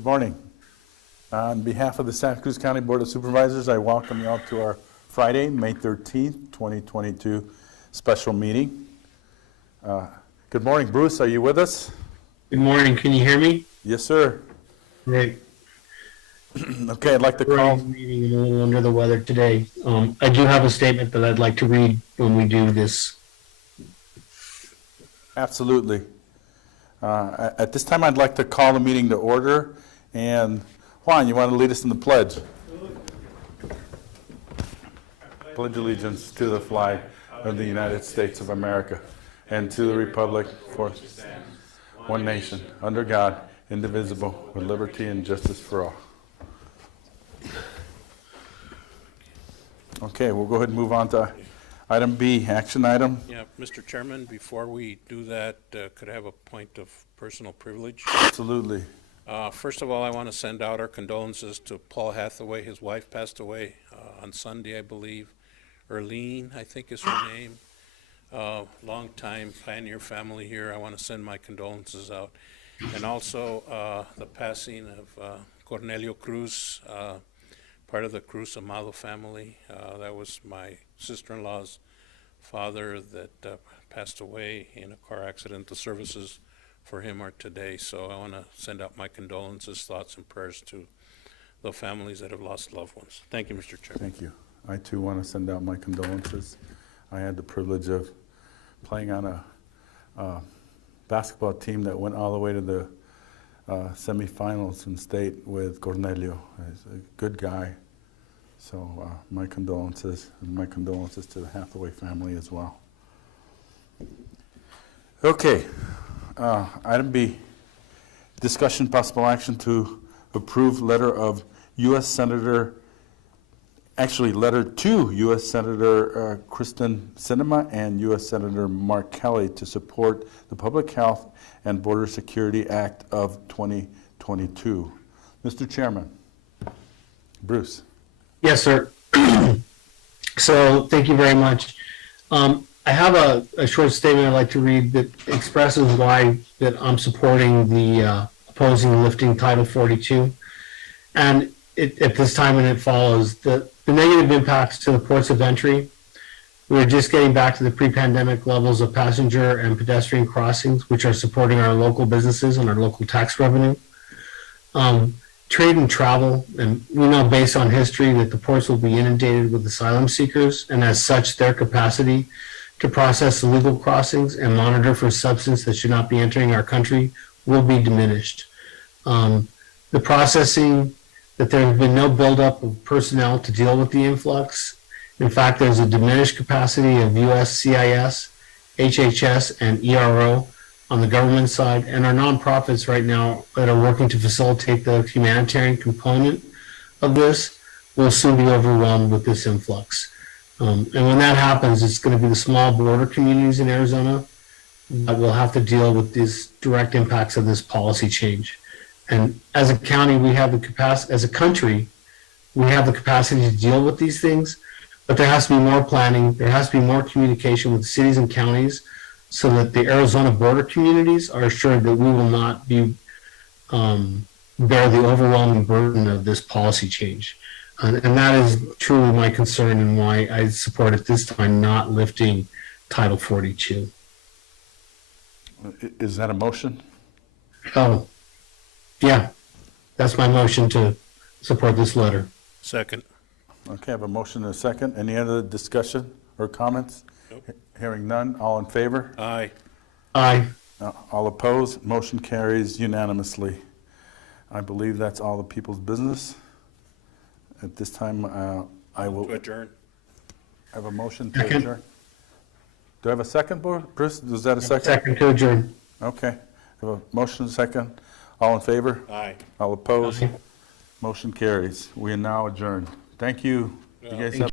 Good morning. On behalf of the Santa Cruz County Board of Supervisors, I welcome you all to our Friday, May 13th, 2022 special meeting. Good morning, Bruce. Are you with us? Good morning. Can you hear me? Yes, sir. Great. Okay, I'd like to call. Meeting. I'm a little under the weather today. I do have a statement that I'd like to read when we do this. Absolutely. At this time, I'd like to call the meeting to order. And Juan, you want to lead us in the pledge? Pledge allegiance to the flag of the United States of America and to the republic for one nation, under God, indivisible, with liberty and justice for all. Okay, we'll go ahead and move on to item B, action item. Yeah, Mr. Chairman, before we do that, could I have a point of personal privilege? Absolutely. First of all, I want to send out our condolences to Paul Hathaway. His wife passed away on Sunday, I believe. Erlene, I think is her name. Long-time pioneer family here. I want to send my condolences out. And also the passing of Cornelio Cruz, part of the Cruz Amado family. That was my sister-in-law's father that passed away in a car accident. The services for him are today, so I want to send out my condolences, thoughts, and prayers to the families that have lost loved ones. Thank you, Mr. Chairman. Thank you. I too want to send out my condolences. I had the privilege of playing on a basketball team that went all the way to the semifinals in state with Cornelio. He's a good guy. So my condolences, and my condolences to the Hathaway family as well. Okay, item B, discussion possible action to approve letter of U.S. Senator, actually letter to U.S. Senator Kristen Sinema and U.S. Senator Mark Kelly to support the Public Health and Border Security Act of 2022. Mr. Chairman, Bruce. Yes, sir. So thank you very much. I have a short statement I'd like to read that expresses why that I'm supporting the opposing lifting Title 42. And at this time, and it follows the negative impacts to the ports of entry. We're just getting back to the pre-pandemic levels of passenger and pedestrian crossings, which are supporting our local businesses and our local tax revenue. Trade and travel, and we know based on history that the ports will be inundated with asylum seekers, and as such, their capacity to process illegal crossings and monitor for substance that should not be entering our country will be diminished. The processing, that there has been no buildup of personnel to deal with the influx. In fact, there's a diminished capacity of USCIS, HHS, and ERO on the government side, and our nonprofits right now that are working to facilitate the humanitarian component of this will soon be overwhelmed with this influx. And when that happens, it's going to be the small border communities in Arizona that will have to deal with these direct impacts of this policy change. And as a county, we have the capacity, as a country, we have the capacity to deal with these things, but there has to be more planning, there has to be more communication with cities and counties so that the Arizona border communities are assured that we will not be bear the overwhelming burden of this policy change. And that is truly my concern and why I support at this time not lifting Title 42. Is that a motion? Oh, yeah, that's my motion to support this letter. Second. Okay, I have a motion and a second. Any other discussion or comments? Nope. Hearing none, all in favor? Aye. Aye. All opposed? Motion carries unanimously. I believe that's all the people's business. At this time, I will To adjourn. have a motion to Second. adjourn. Do I have a second, Bruce? Was that a second? Second to adjourn. Okay. I have a motion and a second. All in favor? Aye. All opposed? Aye. Motion carries. We are now adjourned. Thank you. You guys have